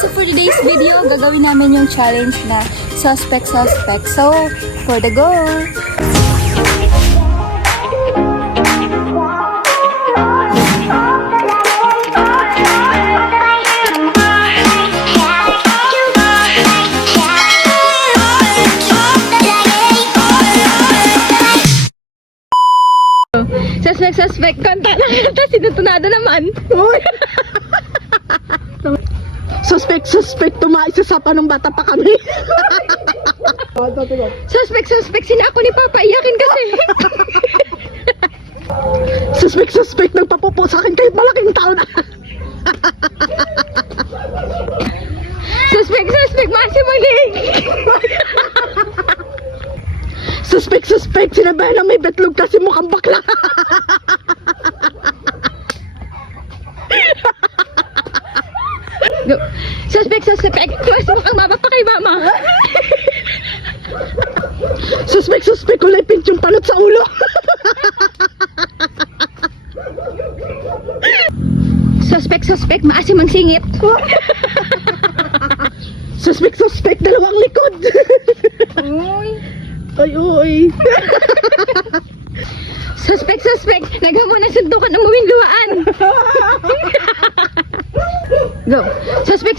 So for today's video, gagawin namin yung challenge na suspect. So, for the go! Suspect, kanta na kanta, sinutunado naman. Suspect, tumaisa-sapa ng bata pa kami. Suspect, sina ako ni Papa, iyakin kasi. Suspect, nagpapupo sa akin kahit malaking tao na. Suspect, masim ang lig. Suspect, sinabahan na may betlog kasi mukhang bakla. Go. Suspect, masim kang babak pa kay Mama. Suspect, kulay pink yung panot sa ulo. Suspect, maasim ang singit. Suspect, dalawang likod. Ay. Suspect, nagawa ng sundukan ng muwing luwaan. Go. Suspect.